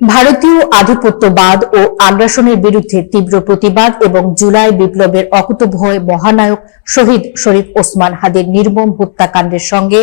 ভারতীয় আধিপত্যবাদ ও আগ্রাসনের বিরুদ্ধে তীব্র প্রতিবাদ এবং জুলাই বিপ্লবের অকুতোভয় মহানায়ক শহীদ শরীফ ওসমান হাদির নির্মম হত্যাকাণ্ডের সঙ্গে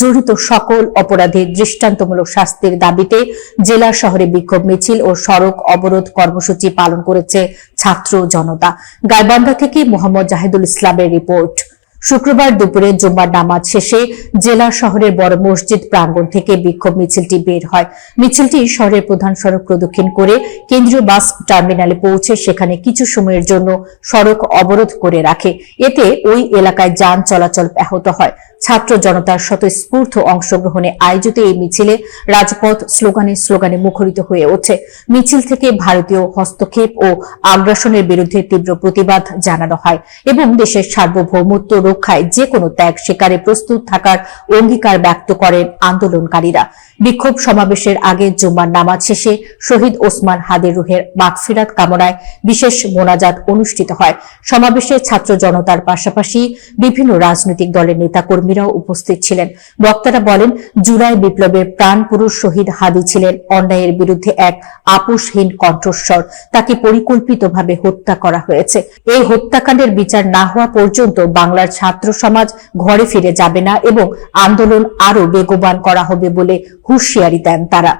জড়িত সকল অপরাধীর দৃষ্টান্তমূলক শাস্তির দাবিতে জেলা শহরে বিক্ষোভ মিছিল ও সড়ক অবরোধ কর্মসূচি পালন করেছে ছাত্র জনতা। গাইবান্ধা থেকে মোহাম্মদ জাহিদুল ইসলামের রিপোর্ট। শুক্রবার দুপুরে জুম্মার নামাজ শেষে জেলা শহরের বড় মসজিদ প্রাঙ্গণ থেকে বিক্ষোভ মিছিলটি বের হয়। মিছিলটি শহরের প্রধান সড়ক প্রদক্ষিণ করে কেন্দ্রীয় বাস টার্মিনালে পৌঁছে সেখানে কিছু সময়ের জন্য সড়ক অবরোধ করে রাখে। এতে ওই এলাকায় যান চলাচল ব্যাহত হয়। ছাত্র জনতার স্বতঃস্ফূর্ত অংশগ্রহণে আয়োজিত এই মিছিলে রাজপথ স্লোগানে মুখরিত হয়ে ওঠে। মিছিল থেকে ভারতীয় হস্তক্ষেপ ও আগ্রাসনের বিরুদ্ধে তীব্র প্রতিবাদ জানানো হয় এবং দেশের সার্বভৌমত্ব রক্ষায় যে কোনো ত্যাগ স্বীকারে প্রস্তুত থাকার অঙ্গীকার ব্যক্ত করেন আন্দোলনকারীরা। বিক্ষোভ সমাবেশের আগে জুম্মার নামাজ শেষে শহীদ ওসমান হাদির রুহের মাগফিরাত কামনায় বিশেষ মোনাজাত অনুষ্ঠিত হয়। সমাবেশে ছাত্র জনতার পাশাপাশি বিভিন্ন রাজনৈতিক দলের নেতাকর্মীরাও উপস্থিত ছিলেন। বক্তারা বলেন, জুলাই বিপ্লবের প্রাণপুরুষ শহীদ হাদি ছিলেন অন্যায়ের বিরুদ্ধে এক আপোষহীন কণ্ঠস্বর। তাকে পরিকল্পিতভাবে হত্যা করা হয়েছে। এই হত্যাকাণ্ডের বিচার না হওয়া পর্যন্ত বাংলার ছাত্র সমাজ ঘরে ফিরে যাবে না এবং আন্দোলন আরো বেগবান করা হবে বলে হুঁশিয়ারি দেন তারা।